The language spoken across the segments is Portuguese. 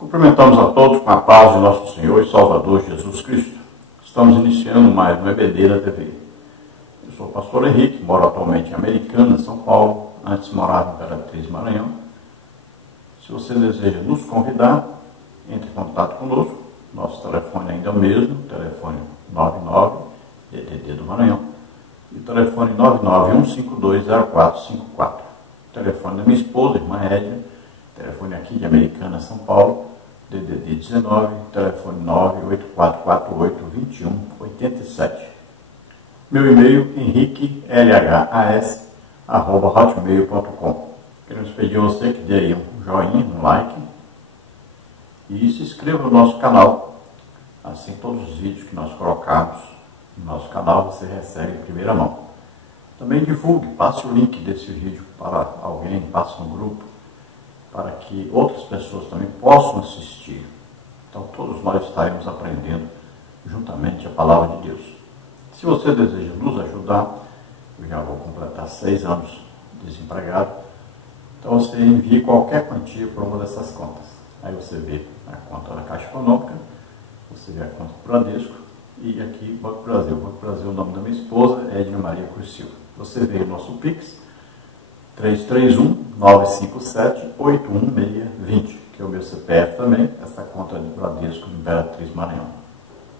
Cumprimentamos a todos com a paz de nosso Senhor e Salvador Jesus Cristo. Estamos iniciando mais um EBD da TV. Eu sou o pastor Henrique, moro atualmente em Americana, São Paulo, antes morava em Imperatriz, Maranhão. Se você deseja nos convidar, entre em contato conosco. Nosso telefone ainda é o mesmo, telefone 99, DDD do Maranhão, e o telefone 991520454. Telefone da minha esposa, irmã Edna, telefone aqui de Americana, São Paulo, DDD 19, telefone 984482187. Meu e-mail, henriquelhas@hotmail.com. Queremos pedir a você que dê aí um joinha, um like e se inscreva no nosso canal. Assim, todos os vídeos que nós colocarmos no nosso canal você recebe em primeira mão. Também divulgue, passe o link desse vídeo para alguém, passe no grupo, para que outras pessoas também possam assistir. Então todos nós estaremos aprendendo juntamente a palavra de Deus. Se você deseja nos ajudar, eu já vou completar 6 anos desempregado, então você envie qualquer quantia por uma dessas contas. Aí você vê a conta da Caixa Econômica, você vê a conta do Bradesco e aqui Banco Brasil. Banco Brasil é o nome da minha esposa, Edna Maria Cruz Silva. Você vê o nosso Pix, 331-957-81620, que é o meu CPF também, essa conta de Bradesco de Imperatriz, Maranhão.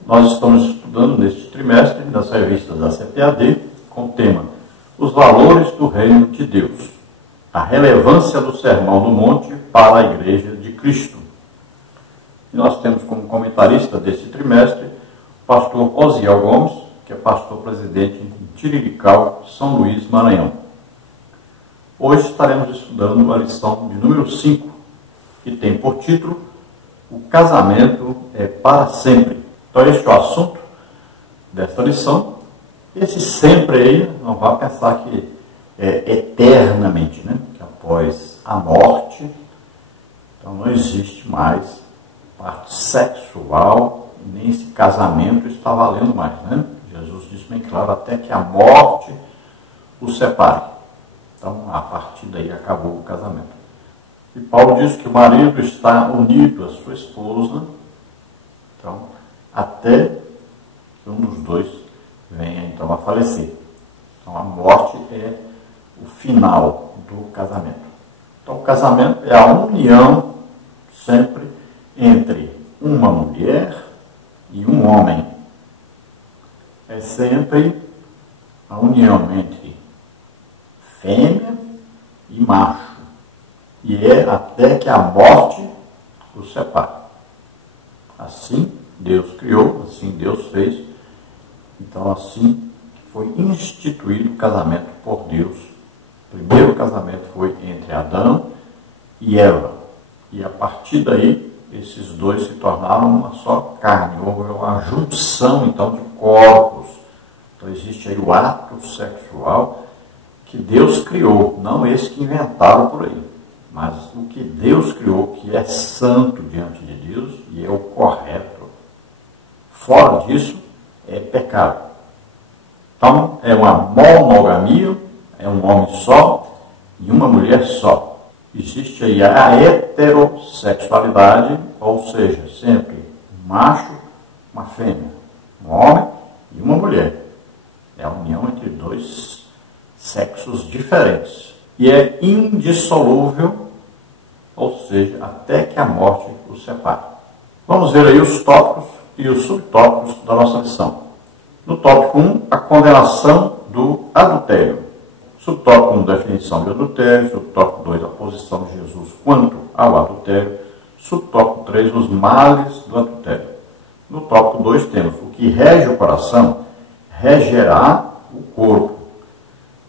Nós estamos estudando neste trimestre das revistas da CPAD com o tema Os Valores do Reino de Deus, a relevância do Sermão do Monte para a Igreja de Cristo. E nós temos como comentarista desse trimestre o pastor Osiel Gomes, que é pastor presidente em Tirirical, São Luís, Maranhão. Hoje estaremos estudando a lição de número 5, que tem por título O Casamento é para Sempre. Então este é o assunto desta lição. Esse sempre aí, não vá pensar que é eternamente, né? Que após a morte, então não existe mais parte sexual, nem esse casamento está valendo mais, né? Jesus disse bem claro, até que a morte o separe. Então, a partir daí acabou o casamento. E Paulo diz que o marido está unido à sua esposa, então, até que um dos dois venha então a falecer. Então, a morte é o final do casamento. Então, o casamento é a união sempre entre uma mulher e um homem. É sempre a união entre fêmea e macho. E é até que a morte os separe. Assim Deus criou, assim Deus fez. Então assim foi instituído o casamento por Deus. O primeiro casamento foi entre Adão e Eva. E a partir daí, esses dois se tornaram uma só carne. Houve uma junção, então, de corpos. Então, existe aí o ato sexual que Deus criou, não esse que inventaram por aí, mas o que Deus criou, que é santo diante de Deus e é o correto. Fora disso, é pecado. Então, é uma monogamia, é um homem só e uma mulher só. Existe aí a heterossexualidade, ou seja, sempre um macho, uma fêmea, um homem e uma mulher. É a união entre dois sexos diferentes. E é indissolúvel, ou seja, até que a morte os separe. Vamos ver aí os tópicos e os subtópicos da nossa lição. No tópico 1, a condenação do adultério. Subtópico 1, definição de adultério. Subtópico 2, a posição de Jesus quanto ao adultério. Subtópico 3, os males do adultério. No tópico 2 temos o que rege o coração, regerá o corpo.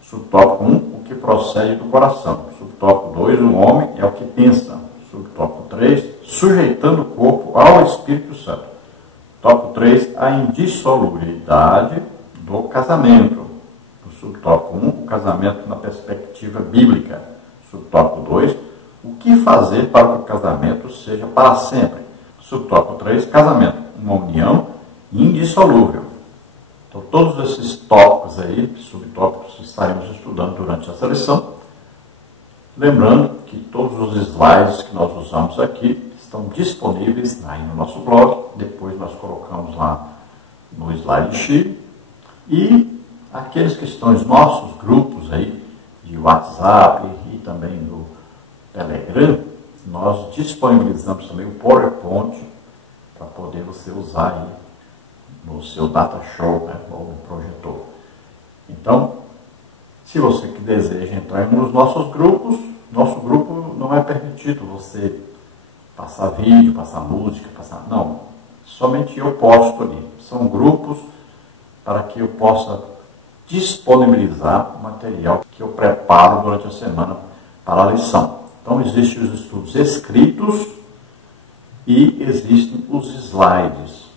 Subtópico 1, o que procede do coração. Subtópico 2, o homem é o que pensa. Subtópico 3, sujeitando o corpo ao Espírito Santo. Tópico 3, a indissolubilidade do casamento. No subtópico 1, o casamento na perspectiva bíblica. Subtópico 2, o que fazer para que o casamento seja para sempre. Subtópico 3, casamento, uma união indissolúvel. Então, todos esses tópicos aí, subtópicos, estaremos estudando durante essa lição. Lembrando que todos os slides que nós usamos aqui estão disponíveis aí no nosso blog, depois nós colocamos lá no SlideShare, e aqueles que estão nos nossos grupos aí de WhatsApp e também do Telegram, nós disponibilizamos também o PowerPoint para poder você usar aí no seu data show, né, ou no projetor. Então, se você que deseja entrar nos nossos grupos, nosso grupo não é permitido você passar vídeo, passar música, não, somente eu posto ali. São grupos para que eu possa disponibilizar o material que eu preparo durante a semana para a lição. Então, existem os estudos escritos e existem os slides.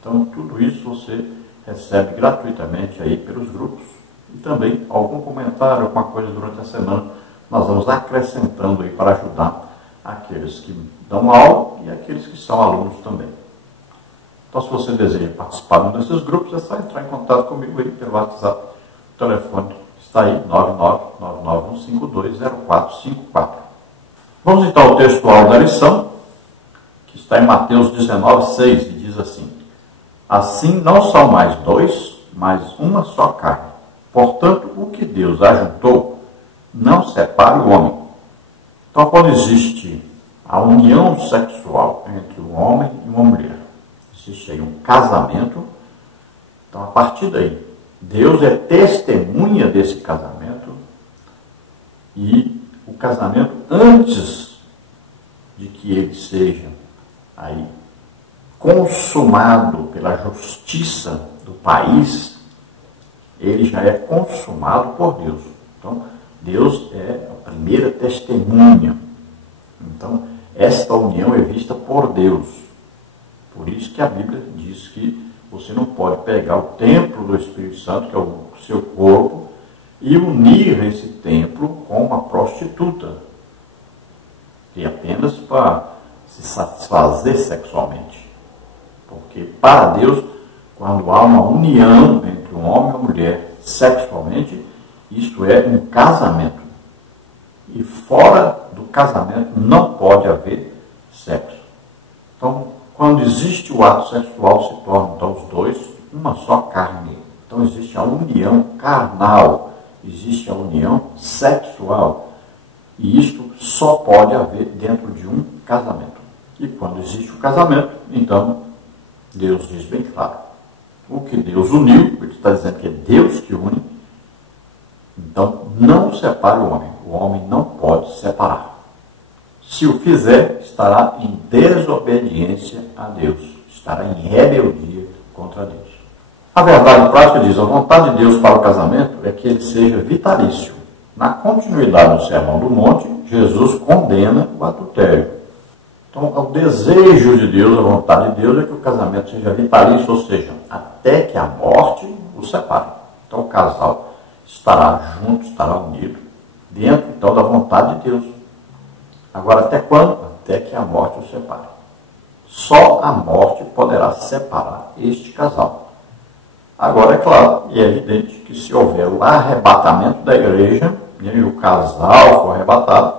Então, tudo isso você recebe gratuitamente aí pelos grupos. E também algum comentário, alguma coisa durante a semana, nós vamos acrescentando aí para ajudar aqueles que dão aula e aqueles que são alunos também. Então, se você deseja participar de um desses grupos, é só entrar em contato comigo aí pelo WhatsApp. O telefone está aí, 99951520454. Vamos então ao textual da lição, que está em Mateus 19:6, e diz assim: assim não são mais dois, mas uma só carne. Portanto, o que Deus ajuntou, não separe o homem. Então, quando existe a união sexual entre um homem e uma mulher, existe aí um casamento. Então, a partir daí, Deus é testemunha desse casamento, e o casamento, antes de que ele seja aí consumado pela justiça do país, ele já é consumado por Deus. Então, Deus é a primeira testemunha. Então, esta união é vista por Deus. Por isso que a Bíblia diz que você não pode pegar o templo do Espírito Santo, que é o seu corpo, e unir esse templo com uma prostituta, que é apenas para se satisfazer sexualmente. Porque para Deus, quando há uma união entre um homem e uma mulher sexualmente, isto é um casamento. E fora do casamento não pode haver sexo. Então, quando existe o ato sexual, se tornam então os dois uma só carne. Então existe a união carnal, existe a união sexual. E isto só pode haver dentro de um casamento. E quando existe o casamento, então Deus diz bem claro: o que Deus uniu, ele está dizendo que é Deus que une, então não separe o homem. O homem não pode separar. Se o fizer, estará em desobediência a Deus, estará em rebeldia contra Deus. A verdade prática diz: a vontade de Deus para o casamento é que ele seja vitalício. Na continuidade do Sermão do Monte, Jesus condena o adultério. Então, o desejo de Deus, a vontade de Deus é que o casamento seja vitalício, ou seja, até que a morte o separe. Então, o casal estará junto, estará unido, dentro, então, da vontade de Deus. Agora, até quando? Até que a morte o separe. Só a morte poderá separar este casal. Agora, é claro e é evidente que se houver o arrebatamento da igreja, e o casal for arrebatado,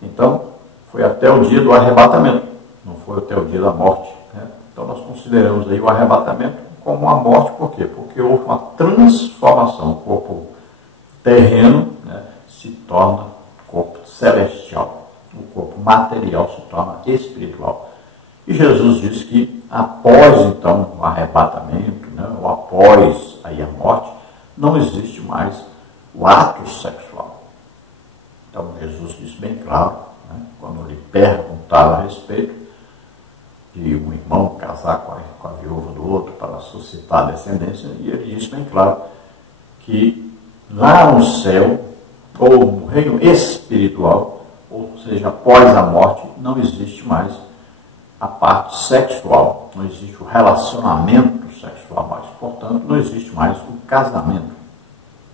então foi até o dia do arrebatamento, não foi até o dia da morte, né? Então nós consideramos aí o arrebatamento como uma morte. Por quê? Porque houve uma transformação. O corpo terreno, né, se torna corpo celestial. O corpo material se torna espiritual. E Jesus diz que após então o arrebatamento, né, ou após aí a morte, não existe mais o ato sexual. Então Jesus disse bem claro, né, quando lhe perguntaram a respeito de um irmão casar com a viúva do outro para suscitar descendência, e ele disse bem claro que lá no céu, ou no reino espiritual, ou seja, após a morte, não existe mais a parte sexual, não existe o relacionamento sexual mais, portanto, não existe mais o casamento.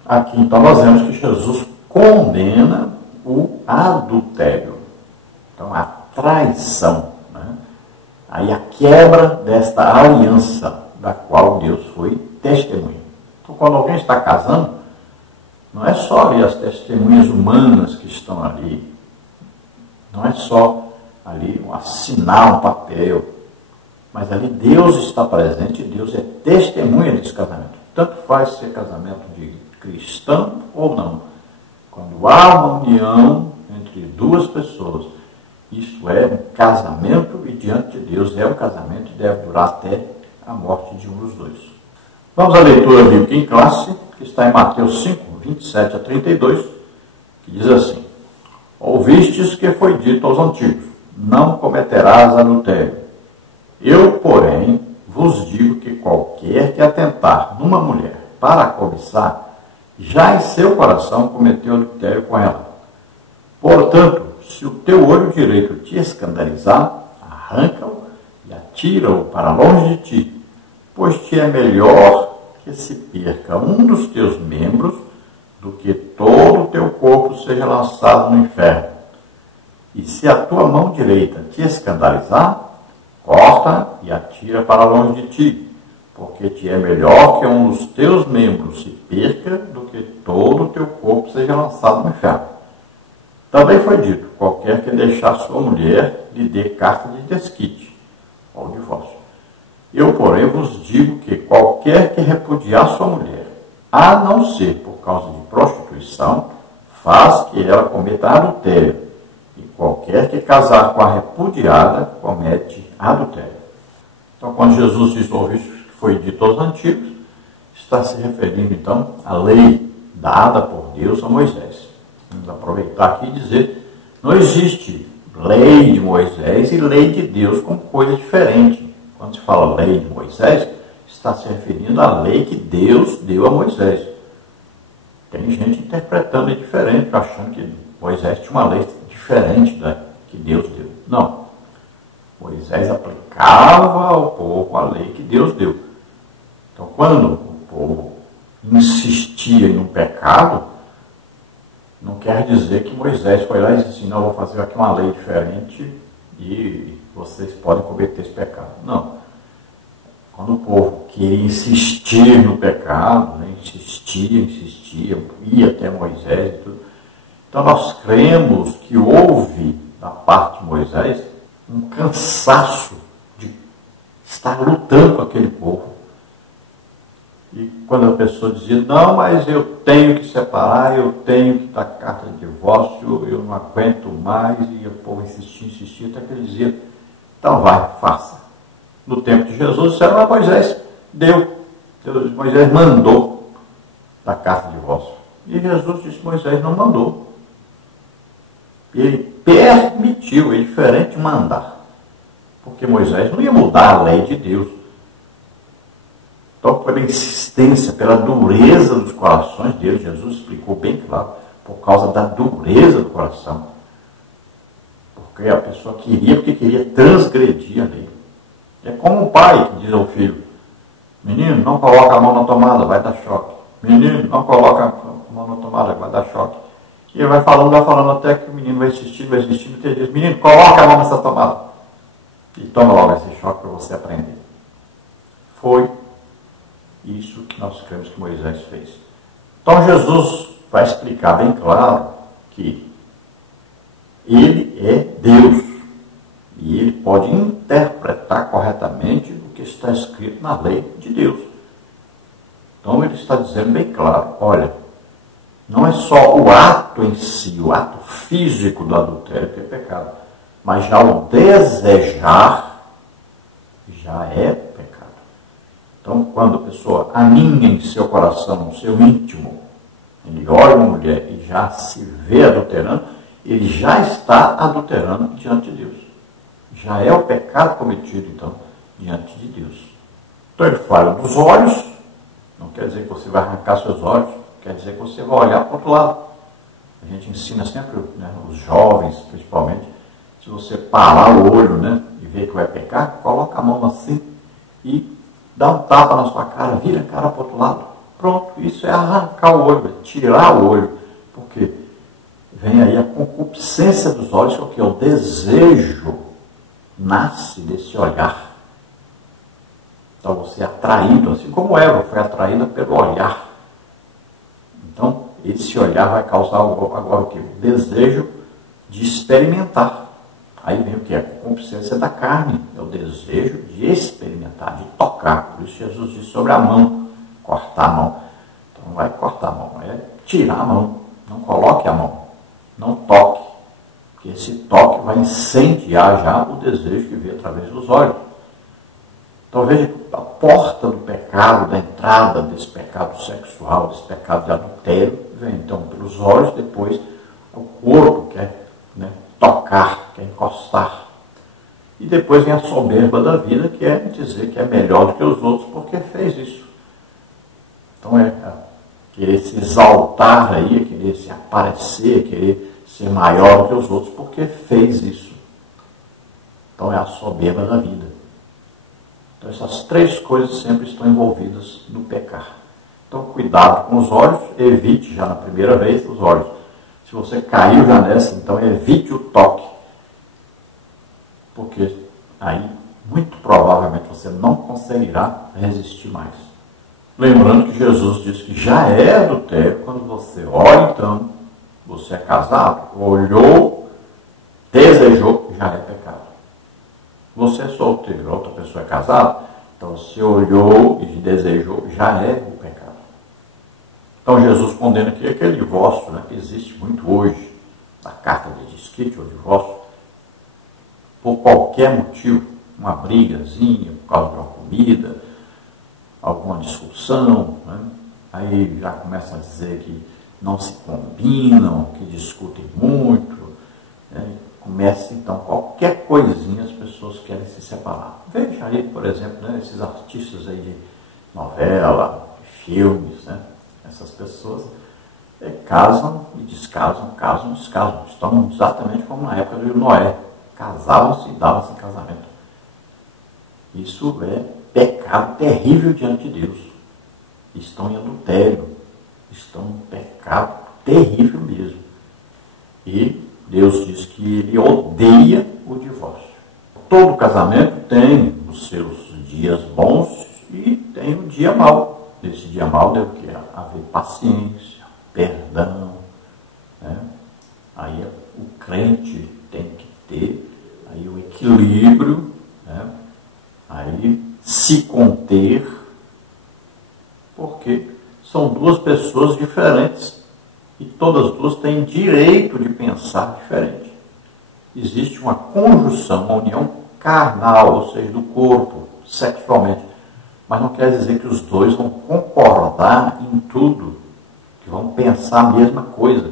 Aqui, então, nós vemos que Jesus condena o adultério, então, a traição, né? Aí a quebra desta aliança da qual Deus foi testemunha. Então, quando alguém está casando, não é só ali as testemunhas humanas que estão ali, não é só ali assinar um papel. Mas ali Deus está presente, Deus é testemunha desse casamento. Tanto faz ser casamento de cristão ou não. Quando há uma união entre duas pessoas, isto é um casamento e diante de Deus é um casamento e deve durar até a morte de um dos dois. Vamos à leitura bíblica em classe, que está em Mateus 5, 27 a 32, que diz assim: Ouvistes que foi dito aos antigos, não cometerás adultério. Eu, porém, vos digo que qualquer que atentar numa mulher para a cobiçar, já em seu coração cometeu adultério com ela. Portanto, se o teu olho direito te escandalizar, arranca-o e atira-o para longe de ti, pois te é melhor que se perca um dos teus membros do que todo o teu corpo seja lançado no inferno. E se a tua mão direita te escandalizar, corta e atira para longe de ti, porque te é melhor que um dos teus membros se perca do que todo o teu corpo seja lançado no inferno. Também foi dito, qualquer que deixar sua mulher lhe dê carta de desquite, ou divórcio. Eu, porém, vos digo que qualquer que repudiar sua mulher, a não ser por causa de prostituição, faz que ela cometa adultério. E qualquer que casar com a repudiada, comete adultério. Então, quando Jesus diz ouviste que foi dito aos antigos, está se referindo, então, à lei dada por Deus a Moisés. Vamos aproveitar aqui e dizer, não existe lei de Moisés e lei de Deus como coisa diferente. Quando se fala lei de Moisés, está se referindo à lei que Deus deu a Moisés. Tem gente interpretando diferente, achando que Moisés tinha uma lei diferente da que Deus deu. Não. Moisés aplicava ao povo a lei que Deus deu. Então, quando o povo insistia em um pecado, não quer dizer que Moisés foi lá e disse assim, não, vou fazer aqui uma lei diferente e vocês podem cometer esse pecado. Não. Quando o povo queria insistir no pecado, né, insistia, ia até Moisés e tudo. Então nós cremos que houve, da parte de Moisés, um cansaço de estar lutando com aquele povo. E quando a pessoa dizia, não, mas eu tenho que separar, eu tenho que dar carta de divórcio, eu não aguento mais, e o povo insistia, até que ele dizia, então vai, faça. No tempo de Jesus, disseram, mas Moisés deu. Moisés mandou dar carta de divórcio. E Jesus disse, Moisés não mandou. Ele permitiu, é diferente de mandar. Porque Moisés não ia mudar a lei de Deus. Então, pela insistência, pela dureza dos corações deles, Jesus explicou bem claro, por causa da dureza do coração. Porque a pessoa queria, porque queria transgredir a lei. É como um pai que diz ao filho, menino, não coloca a mão na tomada, vai dar choque. Menino, não coloca a mão na tomada, vai dar choque. E ele vai falando até que o menino vai insistindo, e ele diz, menino, coloca a mão nessa tomada. E toma logo esse choque para você aprender. Foi isso que nós cremos que Moisés fez. Então Jesus vai explicar bem claro que ele é Deus. E ele pode interpretar corretamente o que está escrito na lei de Deus. Então ele está dizendo bem claro, olha, não é só o ato em si, o ato físico do adultério que é pecado, mas já o desejar já é pecado. Então, quando a pessoa aninha em seu coração, no seu íntimo, ele olha uma mulher e já se vê adulterando, ele já está adulterando diante de Deus. Já é o pecado cometido, então, diante de Deus. Então ele fala dos olhos, não quer dizer que você vai arrancar seus olhos, quer dizer que você vai olhar para o outro lado. A gente ensina sempre, né, os jovens, principalmente, se você parar o olho, né, e ver que vai pecar, coloca a mão assim e dá um tapa na sua cara, vira a cara para o outro lado. Pronto, isso é arrancar o olho, é tirar o olho, porque vem aí a concupiscência dos olhos, que é o que? O desejo nasce desse olhar. Então você é atraído, assim como Eva foi atraída pelo olhar. Então esse olhar vai causar agora o quê? O desejo de experimentar. Aí vem o que? A concupiscência da carne, é o desejo de experimentar, de tocar. Por isso Jesus disse sobre a mão, cortar a mão. Então não vai cortar a mão, é tirar a mão. Não coloque a mão, não toque, porque esse toque vai incendiar já o desejo que vem através dos olhos. Então veja, a porta do pecado, da entrada desse pecado sexual, desse pecado de adultério, vem então pelos olhos, depois o corpo quer tocar, quer encostar. E depois vem a soberba da vida, que é dizer que é melhor do que os outros porque fez isso. Então é querer se exaltar aí, querer se aparecer, querer ser maior do que os outros porque fez isso. Então é a soberba da vida. Então essas três coisas sempre estão envolvidas no pecar. Então cuidado com os olhos, evite já na primeira vez os olhos. Se você caiu já nessa, então evite o toque. Porque aí, muito provavelmente, você não conseguirá resistir mais. Lembrando que Jesus disse que já é adultério quando você olha, então, você é casado, olhou, desejou, já é pecado. Você é solteiro, outra pessoa é casada, então você olhou e desejou, já é o pecado. Então Jesus condena aqui aquele divórcio, que existe muito hoje, a carta de desquite, o divórcio, por qualquer motivo, uma brigazinha, por causa de uma comida, alguma discussão, aí já começa a dizer que não se combinam, que discutem muito, começa então qualquer coisinha as pessoas querem se separar. Veja aí, por exemplo, esses artistas aí de novela, de filmes, essas pessoas casam e descasam, casam e descasam. Estão exatamente como na época de Noé. Casavam-se e davam-se em casamento. Isso é pecado terrível diante de Deus. Estão em adultério. Estão em pecado terrível mesmo. E Deus diz que Ele odeia o divórcio. Todo casamento tem os seus dias bons e tem o dia mau. Nesse dia mau deve haver paciência, perdão. Aí o crente tem que ter aí o equilíbrio, aí se conter, porque são duas pessoas diferentes e todas duas têm direito de pensar diferente. Existe uma conjunção, uma união carnal, ou seja, do corpo, sexualmente. Mas não quer dizer que os dois vão concordar em tudo, que vão pensar a mesma coisa.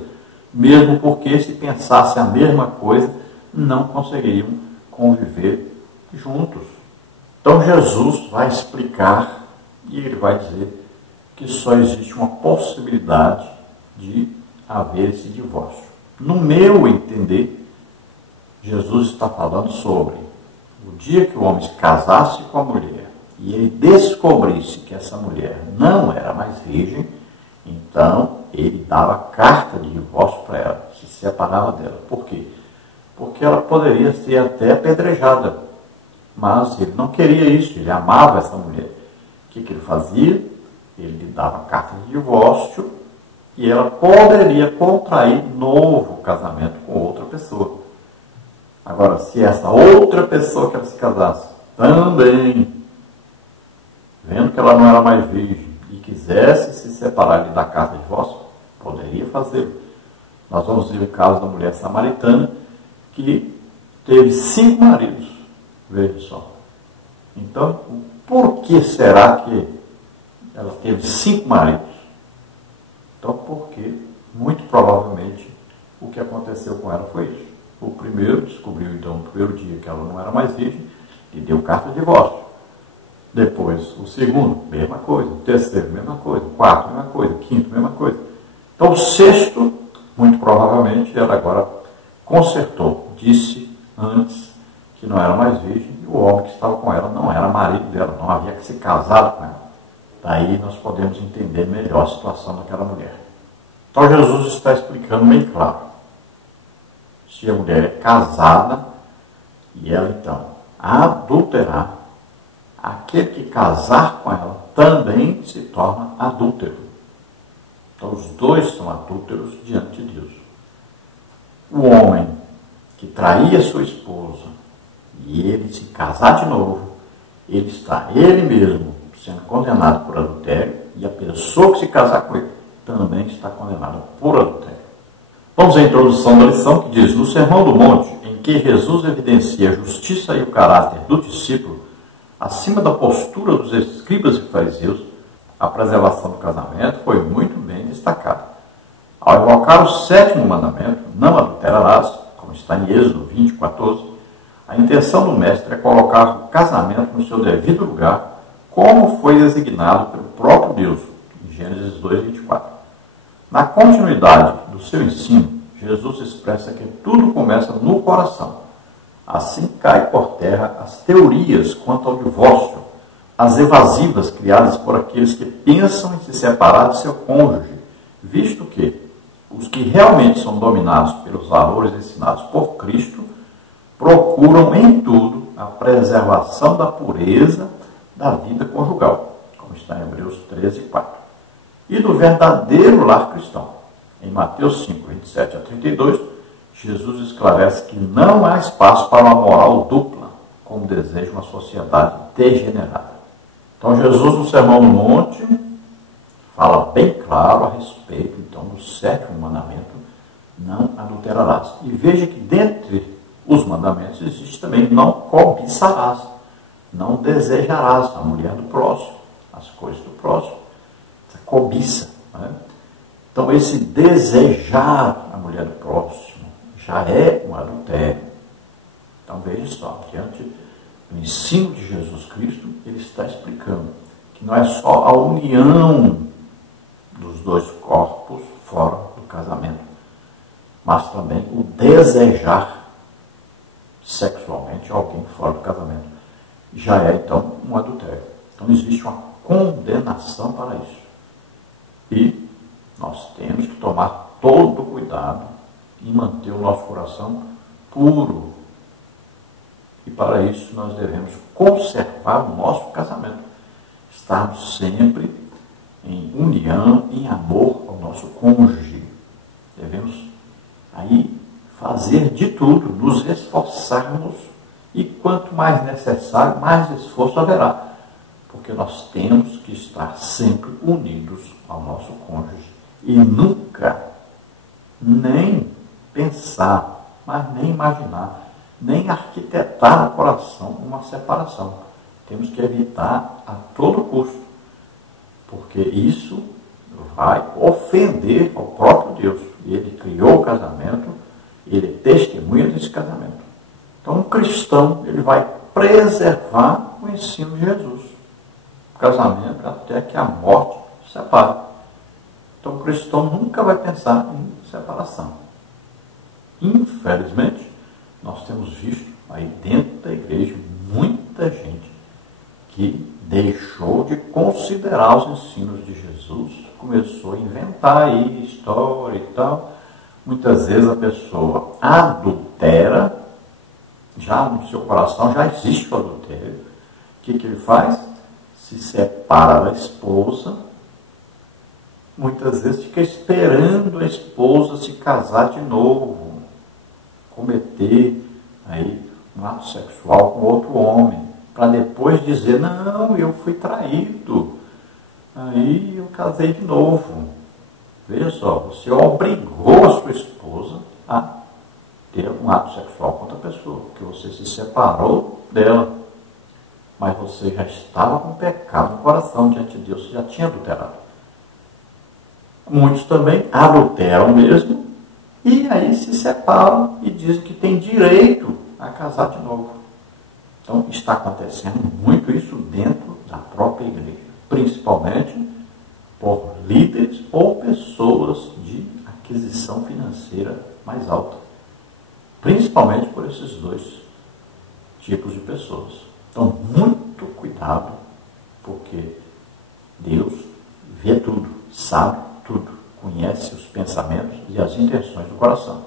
Mesmo porque, se pensassem a mesma coisa, não conseguiriam conviver juntos. Então, Jesus vai explicar e ele vai dizer que só existe uma possibilidade de haver esse divórcio. No meu entender, Jesus está falando sobre o dia que o homem se casasse com a mulher, e ele descobrisse que essa mulher não era mais virgem, então ele dava carta de divórcio para ela, se separava dela. Por quê? Porque ela poderia ser até apedrejada, mas ele não queria isso, ele amava essa mulher. O que ele fazia? Ele lhe dava carta de divórcio e ela poderia contrair novo casamento com outra pessoa. Agora, se essa outra pessoa que ela se casasse também, vendo que ela não era mais virgem e quisesse se separar e dar carta de divórcio, poderia fazê-lo. Nós vamos ver o caso da mulher samaritana que teve 5 maridos. Veja só. Então, por que será que ela teve 5 maridos? Então, porque, muito provavelmente, o que aconteceu com ela foi isso. O primeiro descobriu, então, no primeiro dia que ela não era mais virgem e deu carta de divórcio. Depois, o segundo, mesma coisa. O terceiro, mesma coisa. O quarto, mesma coisa. O quinto, mesma coisa. Então, o sexto, muito provavelmente, ela agora consertou. Disse antes que não era mais virgem e o homem que estava com ela não era marido dela, não havia que se casado com ela. Daí nós podemos entender melhor a situação daquela mulher. Então, Jesus está explicando bem claro. Se a mulher é casada e ela, então, adulterar, aquele que casar com ela também se torna adúltero. Então, os dois são adúlteros diante de Deus. O homem que traía sua esposa e ele se casar de novo, ele mesmo sendo condenado por adultério, e a pessoa que se casar com ele também está condenada por adultério. Vamos à introdução da lição, que diz: no Sermão do Monte, em que Jesus evidencia a justiça e o caráter do discípulo, acima da postura dos escribas e fariseus, a preservação do casamento foi muito bem destacada. Ao evocar o 7º mandamento, não adulterarás, como está em Êxodo 20:14, a intenção do mestre é colocar o casamento no seu devido lugar, como foi designado pelo próprio Deus, em Gênesis 2:24. Na continuidade do seu ensino, Jesus expressa que tudo começa no coração. Assim cai por terra as teorias quanto ao divórcio, as evasivas criadas por aqueles que pensam em se separar de seu cônjuge, visto que os que realmente são dominados pelos valores ensinados por Cristo procuram em tudo a preservação da pureza da vida conjugal, como está em Hebreus 13:4, e do verdadeiro lar cristão. Em Mateus 5:27-32, Jesus esclarece que não há espaço para uma moral dupla, como deseja uma sociedade degenerada. Então, Jesus, no Sermão do Monte, fala bem claro a respeito, então, do 7º mandamento, não adulterarás. E veja que dentre os mandamentos existe também: não cobiçarás, não desejarás a mulher do próximo, as coisas do próximo, essa cobiça. Né? Então, esse desejar a mulher do próximo já é um adultério. Então, veja só, diante do ensino de Jesus Cristo, ele está explicando que não é só a união dos dois corpos fora do casamento, mas também o desejar sexualmente alguém fora do casamento. Já é, então, um adultério. Então, existe uma condenação para isso. E nós temos que tomar todo o cuidado em manter o nosso coração puro. E para isso nós devemos conservar o nosso casamento. Estarmos sempre em união, em amor ao nosso cônjuge. Devemos aí fazer de tudo, nos esforçarmos, e quanto mais necessário, mais esforço haverá. Porque nós temos que estar sempre unidos ao nosso cônjuge. E nunca, nem pensar, mas nem imaginar, nem arquitetar no coração uma separação. Temos que evitar a todo custo, porque isso vai ofender ao próprio Deus. Ele criou o casamento, ele testemunha desse casamento. Então, um cristão, ele vai preservar o ensino de Jesus. O casamento até que a morte separe. Então, o cristão nunca vai pensar em separação. Infelizmente, nós temos visto aí dentro da igreja muita gente que deixou de considerar os ensinos de Jesus, começou a inventar aí história e tal. Muitas vezes a pessoa adultera, já no seu coração já existe o adultério. O que ele faz? Se separa da esposa, muitas vezes fica esperando a esposa se casar de novo, cometer aí um ato sexual com outro homem, para depois dizer: não, eu fui traído, aí eu casei de novo. Veja só, você obrigou a sua esposa a ter um ato sexual com outra pessoa, porque você se separou dela, mas você já estava com pecado no coração diante de Deus, você já tinha adulterado. Muitos também adulteram mesmo, e aí se separam e dizem que tem direito a casar de novo. Então, está acontecendo muito isso dentro da própria igreja, principalmente por líderes ou pessoas de aquisição financeira mais alta, principalmente por esses dois tipos de pessoas. Então, muito cuidado, porque Deus vê tudo, sabe tudo, conhece os pensamentos e as intenções do coração.